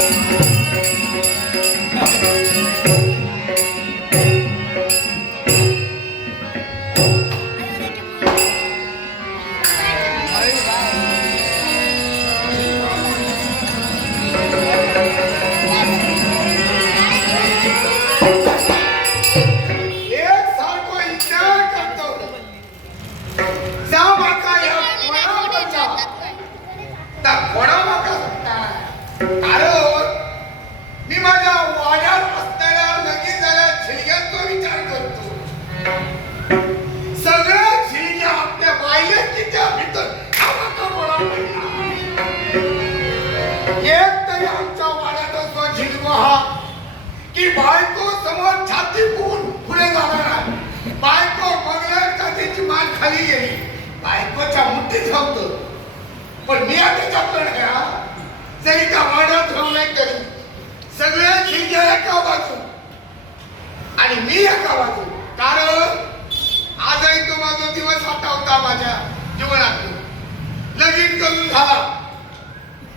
एक एक आमच्या वाड्यात असो झिलगो हा की बायको समोर छाती फुगून पुढे जाणार आहे. बायको बघणार त्याची मान खाली गेली. बायकोच्या मुठीत धावतो पण मी त्याच्याकडे घ्या जरी का वाड्यात राहू तरी. सगळ्या खिडक्या एका बाजू आणि मी एका बाजू कारण आजही तो माझा दिवस आठवता माझ्या जीवनात लगीन करून झाला.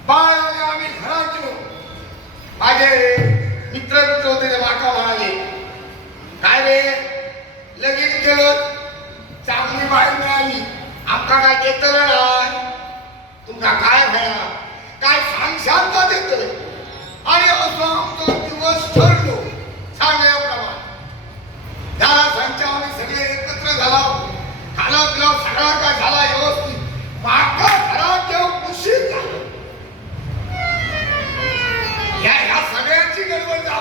बाळ आम्ही घरात येऊ माझे मित्र मित्र होते ते माका म्हणाले काय रे? लगेच गेलं? चांगली बाई मिळाली. आमका काय देतलं नाही? तुमका काय भया काय सांगशाल का देत आणि असं आमचा दिवस ठरलो. सांगल्याप्रमाणे झाला सांगच्या आम्ही सगळे एकत्र झाला. खाला पिला सगळा काय झाला व्यवस्थित. माका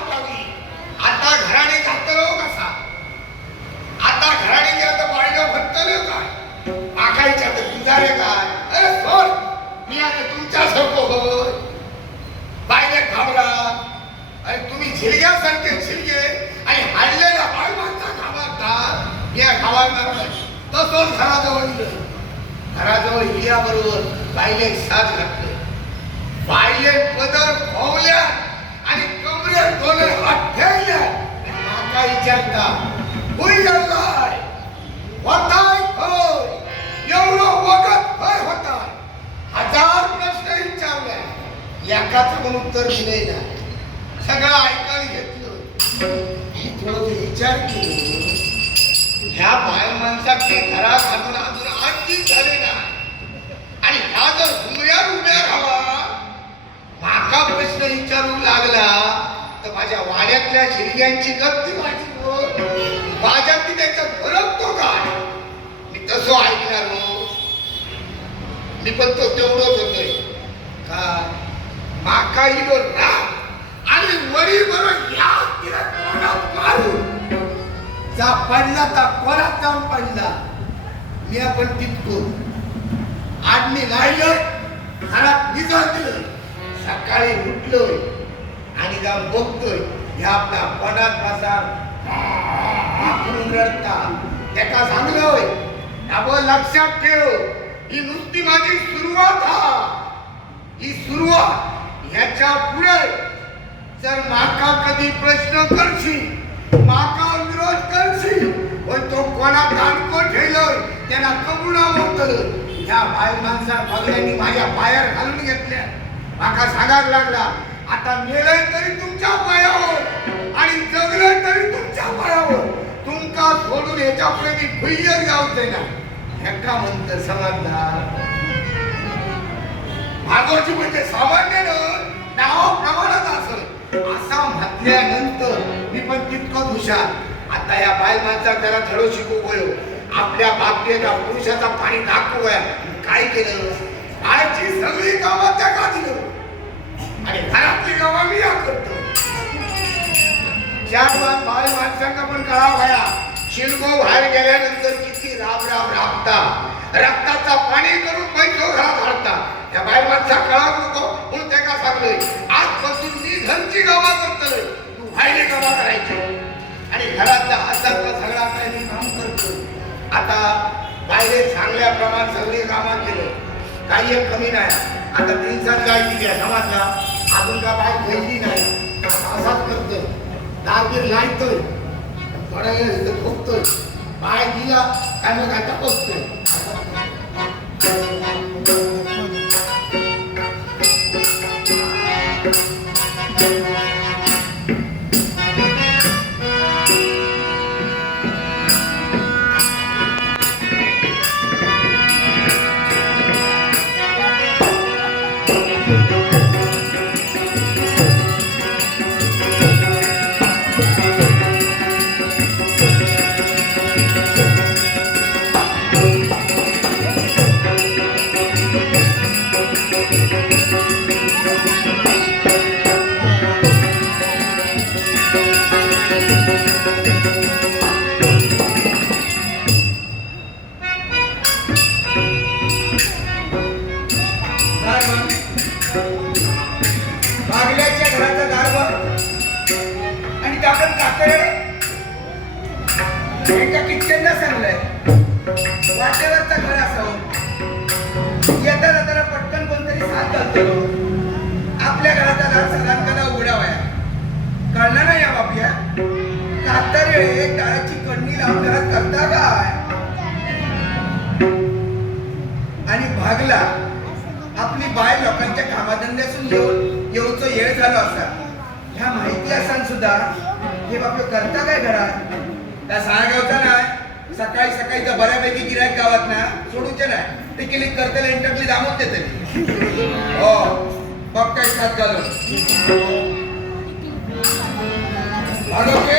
गडबड लावली. आता घराने घातलो कसा? आता घराने गेलं तर बाळीनं भरतलं काय? आखायच्या तर गुजारे काय? अरे सोड मी आता तुमच्या सोपो होय. बायले घाबरा. अरे तुम्ही झिरग्यासारखे झिरगे आणि हाडलेला हाड माणसा घाबरता. या घाबरणार नाही तसंच घराजवळ गेलं. घराजवळ हियाबरोबर बायले साथ घातले. बायले पदर भोवल्या कमरे हात आणि माका विचारता होई गेलाय होताय होय एवढं वगत होय होताय. हजार प्रश्न विचारले. एकाच पण उत्तर दिले ना. सगळं ऐकायला घेतलं. थोडं विचार केलं. ह्या बाय माणसाचे घरात घालून अजून आणखी झाले ना. आणि ह्या जर उमऱ्या उभ्या राहावा माका प्रश्न विचारू माझ्या वाड्यातल्या शिरग्यांची गती माझी हो. ती त्याच्यात फरक तो काय मी तसं ऐकणार हो मी पण तो तेवढंच होतोय. का? माका इलो राग आणि वरी बरोबर या तिला तोंडात मारू. जा पडला ता कोणात जाऊन पडला? मी आपण तितको. आडणी राहिलं घरात निघालं सकाळी उठलोय. आणि जाऊन बघतोय ह्या आपल्या पणात बसा करून रडता त्याका सांगलोय आपण लक्षात ठेव ही नुसती माझी सुरुवात हा. ही सुरुवात ह्याच्या पुढे. जर माका कधी प्रश्न करशील माका विरोध करशील पण तो कोणा कानको ठेवलोय त्याला कबुडा म्हणतल ह्या बाय माणसा बगड्यांनी माझ्या पायावर घालून घेतल्या. माका सांगायला लागला आता मेलय तरी तुमच्या पायावर आणि जगलंय तरी तुमच्या पायावर. तुमका सोडून ह्याच्या पुढे मी भुय्यर जाऊते ना. ह्याका म्हणत समजदार भागवची म्हणजे सामान्य नावाप्रमाणच असं असा म्हटल्यानंतर मी पण तितकं हुशार. आता या बाय माणसा त्याला धडो शिकू गयो आपल्या बाबतीचा पुरुषाचा पाणी दाखवू गया काय केलं? आजची सगळी कामं त्या का दिलं. आणि घरातली कामं मी या करतो. चार बार बाय माणसांना पण कळा व्हाया शिल्गो बाहेर गेल्यानंतर किती राब राब राबता. रक्ताचा पाणी करून पैसो घरात घालता या बाय माणसा कळाव नको म्हणून त्याला सांगलोय आजपासून मी घरची गवा करतोय. तू बाहेर कामा करायची. आणि घरातला हातातला सगळा काय मी काम करतो आता बाहेर चांगल्याप्रमाणे सगळी कामं केलं. काही एक कमी नाही. आता दिवसात काय दिली आहे समाजला. अजून का बाय पहिली नाही असाच करतोय दारबीर लायतोय थोड्या वेळ इथं झोपतोय बाय दिला काय कामाधंद्यासून येऊन येऊचो येळ झालो असा. ह्या माहिती असान सुद्धा हे बाप करता काय घरात? त्या साळगावचा नाही सकाळी सकाळी तर बऱ्यापैकी गिरायक गावात ना सोडूचे नाही ते क्लिक करतेला इंटरक्ली दामून देते हो बघ काय घालून. भागवते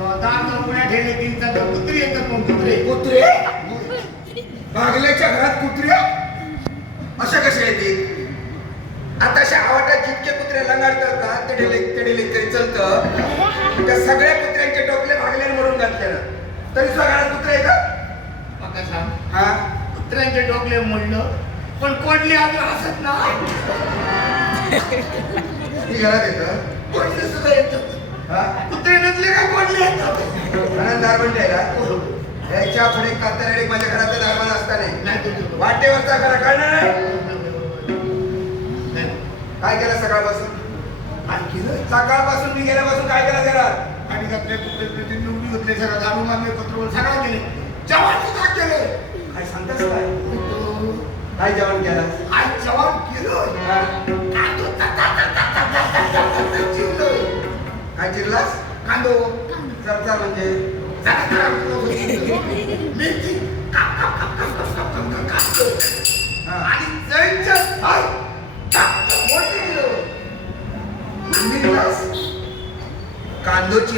दार चौकड्या ठेवले तीन चार कुत्री येतात मग कुत्रे कुत्रे भागल्याच्या घरात कुत्रे अशा कशा येतील आता शावाटात जितके कुत्रे लंगाडतात ना ते डेले ते डेले तरी चलतं. त्या सगळ्या कुत्र्यांचे टोपले भागल्याने म्हणून घातलेलं तरी सुद्धा घरात कुत्रे येतात मका सांग हा? कुत्र्यांचे डोकले म्हणलं पण कोणली अजून हसत नाही? ती घरात येतं. कोणले सुद्धा येतात हा? कुत्रे नसले का कोणले येतात म्हणून दार बंद आहे का याच्यापुढे कातरडी माझ्या घराचं दारवान असता नाही नाही तुझं वाटेवरचा घरा. काय केलं सकाळपासून? आणखी. सकाळपासून मी गेल्यापासून काय केलं घरात आणि घातले कुत्रे निवडी होतले सगळं दारू मारले पत्र सगळं केले. जवान सुद्धा केले. काय सांगतास काय? काय जेवण केलं? आज जवान केलं.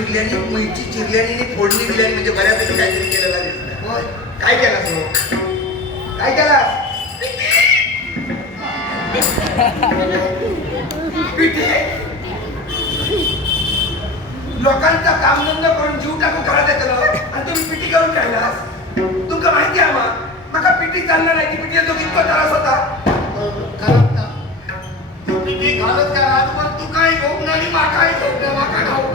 चिरल्याने मिरची चिरल्याने फोडणी दिल्याने म्हणजे बऱ्यापैकी काहीतरी केलेला होय. काय केला तो काय केला लोकांचा कामधंदा करून जीव टाकून घरात येतलो आणि तुम्ही पिठी करून राहिलास? तुमका माहिती आहे मग माका पिठी चालणार नाही ती पिठी तो कितको त्रास होता? का किती घालत का रातभर तू काय झोप नाही माकाही झोप नाही माका खाऊ का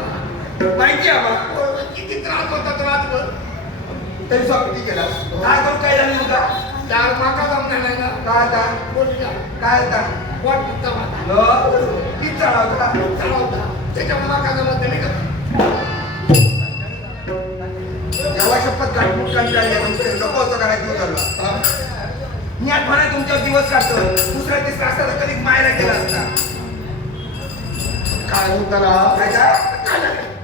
माहिती आहे होय, किती त्रास होतात रातभर? तरी पिठी केला? काय करून काय झालं तुका चार माका जमणार नाही ना काय आता बोलली. ना काय आता पोट दुखतं माझा किती चढावता चालवता त्याच्यामुळे माका जमत नाही का? जेव्हा शपथ गाठमूट नको असं करायचं आठवणा तुमच्यावर दिवस काढतो. दुसऱ्या तिसरा असता तर कधी मायला गेला असता. काय काय झालं? तुला काय झालं?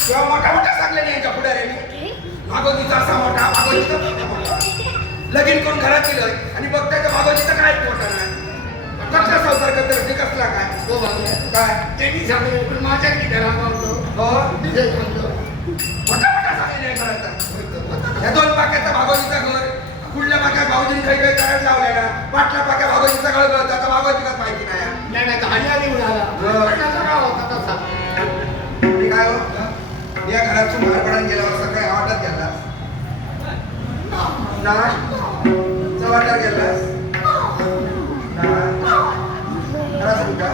तेव्हा मोठा मोठा सांगले नाही यांच्या पुढाऱ्यांनी. असा मोठा लगीन करून घरात गेलं आणि बघ त्याच्या भागवतीचा काय मोठा नाही. कसला संसार करतो ते कसला काय? तो भागल्या काय? त्यांनी सांगितलं पण माझ्या किती हो? तिथे म्हणतो मोठा मोठा सांगले नाही घरात या दोन पाक्याचा भागवतीचा घर पुढल्या पाक्या भाऊजीने काही काही करायला लावलेला पाटल्या पाक्या भागवतीचा घर गळत आता भागवतीचाच माहिती नाही. नाही नाही हरियाणी उडाला. हो. कसा राग होता? तसा आणि काय हो या घरातून बाहेर पडायला गेल्यावर सकाळी आवाजात गेलास ना? चव्हाट्यावर गेलास ना? खरं सांगू का?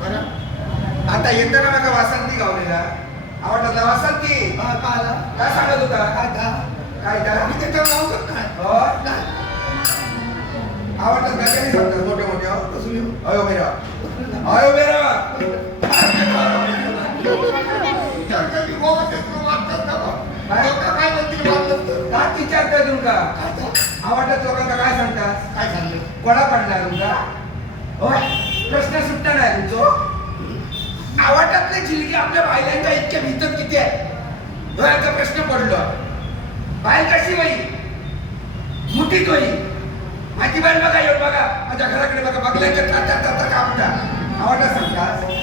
खरं आता येताना नका वासंती गावलेला. आवडला वासंती. हा, काय? काय सांगत होता? काय का? काय का मी काय? हो? आवडतात काय काही सांगतात मोठे मोठे हो? अयो मेरा अयो मेरा विचारताय तुमका? आवडतात लोकांना काय सांगतात? काय झालं? कोणा पडला तुमचा होय? प्रश्न सुटला नाही तुमचो? आवटातले जिलगी आपल्या बायलांच्या इतक्या भीतर किती आहे? प्रश्न पडलो. बाय कशी होई? मुठीत होई? माझी बाय बघा येऊन बघा. माझ्या घराकडे बघा. बघल्याच्या ताता ताता कापता. आवडा सांगतास?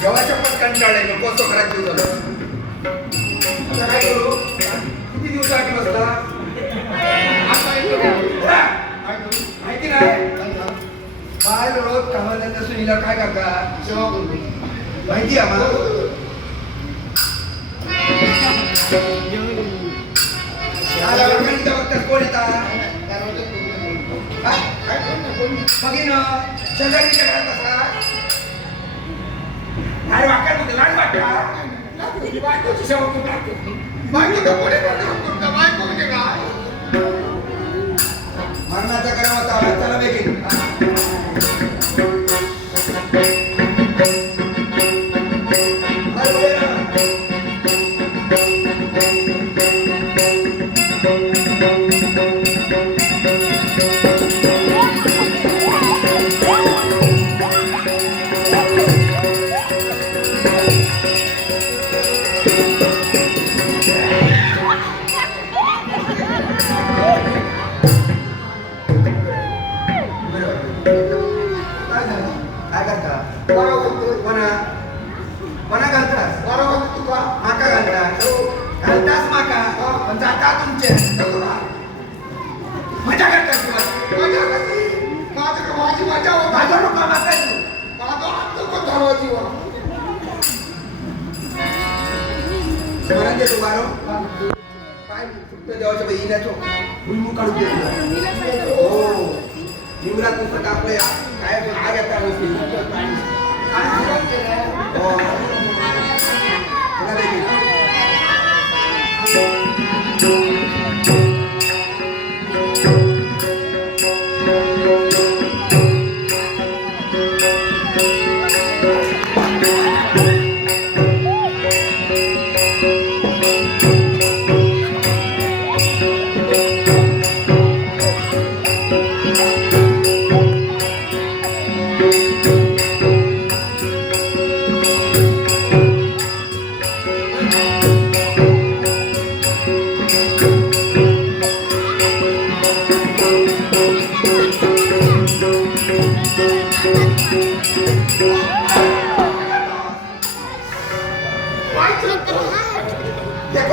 देवाच्या पण कंटाळले नको घरात आता काय करू किती दिवस बसला आता काय माहिती नाही काय रोज सुनीला काय सेवा माहिती आम्हाला? या बघतात कोण येतात दरवाजा खोलून काय असा नाही वाटत होते नाही वाटत बायकोची सेवा करून बायको कोणी पण काय? मरणाचा गरम होता चला बेगीन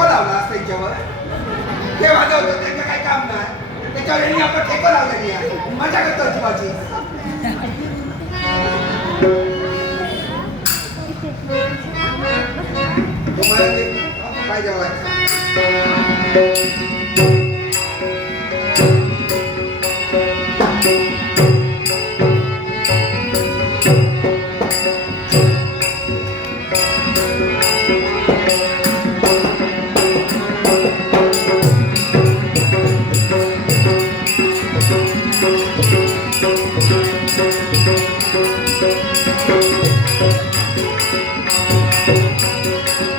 लावला असता हिच्यावर ते वाजवतो त्याचं काही काम नाही. त्याच्यावर यांनी आपण ठेकं लावलेली आहे मजा करतो जीवाची तुम्हाला ते Thank you.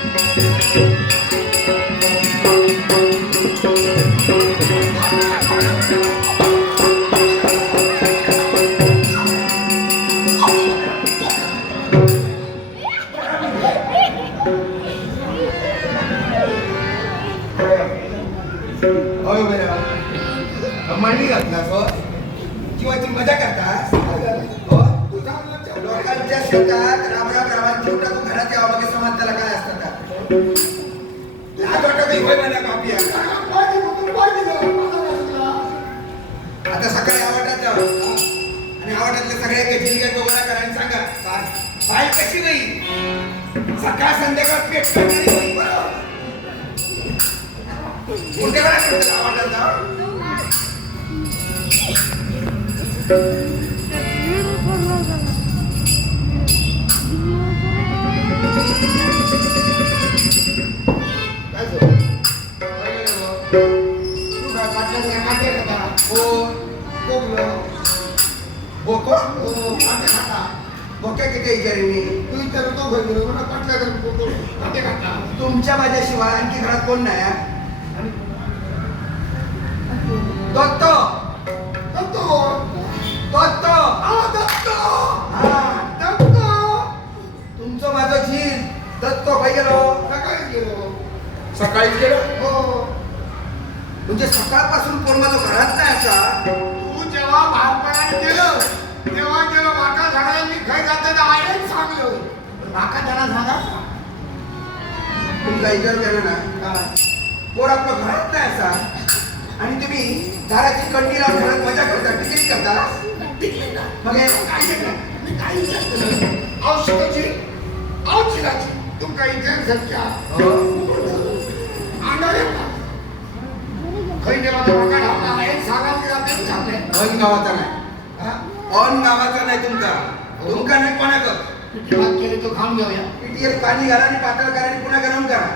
आता सकाळी आवडतात जावं आणि आवडतातले सगळ्या काही जिल्ह्यात गोळा करा आणि सांगा बाय कशी बाई? सकाळ संध्याकाळ पेट करणारी बाई, बरोबर? कोणत्या वेळा करतात आवडतात जावं तू काटे खाता. तुमच्या माझ्याशिवाय आणखी घरात कोण नाही हा? दत्त! दत्त! दत्त! हा दत्त! हा दत्त! तुमचं माझं झील दत्त काय गेलो. सकाळी गेलो. सकाळीच गेलो? हो. म्हणजे सकाळपासून कोण माझं घरात नाही असा? जेव्हा बालपणात गेलं तेव्हा गेलं माका झाडाला मी खाय जाते आयच सांगलो. माका झाडा झाला तुमचा विचार केला ना? काय? पोर आपलं घरात नाही असा. आणि तुम्ही दाराची कंडी लावून घरात मजा करता टिकीट करता मग हे काय करता? औषधाची औषधाची. तुमका इथे सत्या हो. अंगारे खै गेला तर माका अन गावाचा नाही? अन गावाचा नाही तुमका तुमका नाही कोणाक केली तो खाऊन घेऊया. पाणी घाला आणि पातळ करा आणि पुन्हा गरम करा.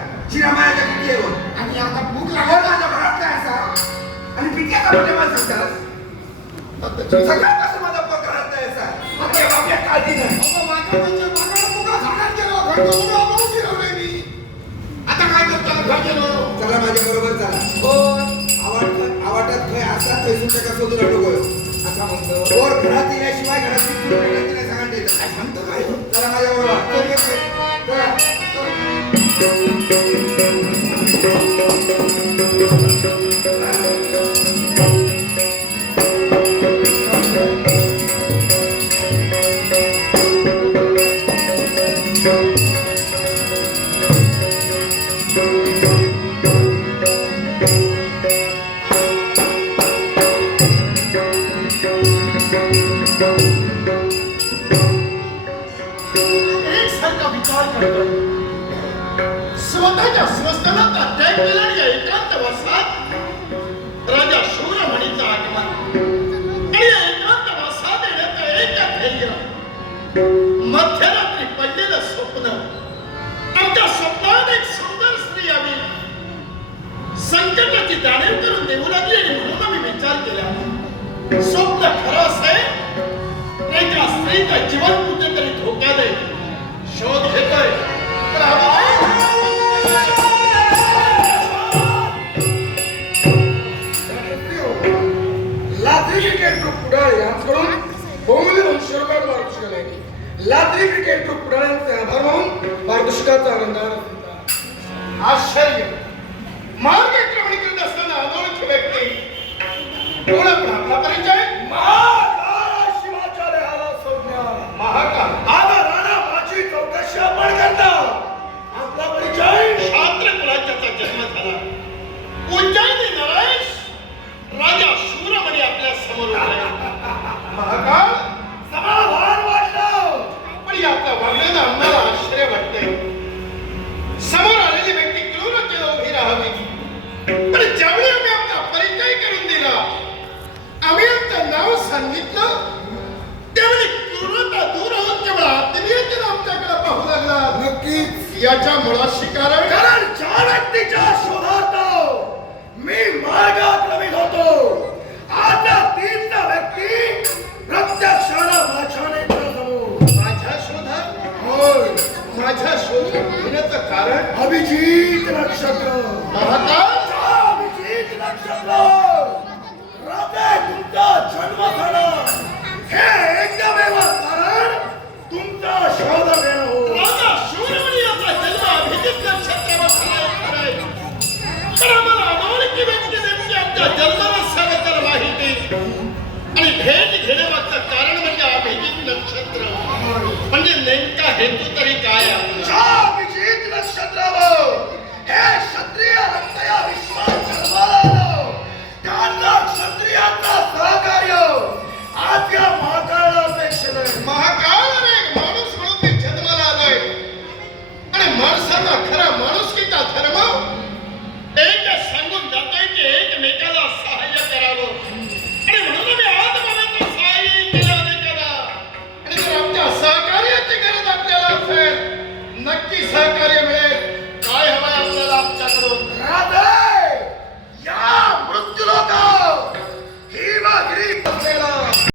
आणि आता भूक माझ्या घरात काय असा? आणि मला माझा नाही असा. आता या बापल्या काळजी नाही आता काय करतो? चला माझ्या बरोबर चला. हो. असा शोधून असा म्हणतो घरात येण्याशिवाय घरात नाही केला स्वप्न खरं असेल एका स्त्रीचं जीवन कुठेतरी धोक्यात आहे शोध घेतोय तर लात्री क्रिकेट ग्रुप पुढारी यांच्याकडून बहुमूल्य दोनशे रुपये पारितोषिक आले लात्री क्रिकेट ग्रुप पुढाऱ्यांचे आभार मानून पारितोषिकाचा आनंद आश्चर्य मार्गक्रमण कारण कारण ज्या व्यक्तीच्या शोधार्थ मी मार्गाक्रमित होतो. आता तीच व्यक्ती प्रत्यक्षाला माझ्याने माझ्या शोधात? होय. माझ्या शोध घेण्याचं कारण? अभिजित नक्षत्र. महाकाल अभिजित नक्षत्र. जन्म झाला. हे एकमेव कारण तुमचा शोध घेणं सर्व तर माहिती. आणि भेट घेण्यामागचं कारण म्हणजे अभिजित नक्षत्र. म्हणजे नेमका हेतू तरी काय आहे?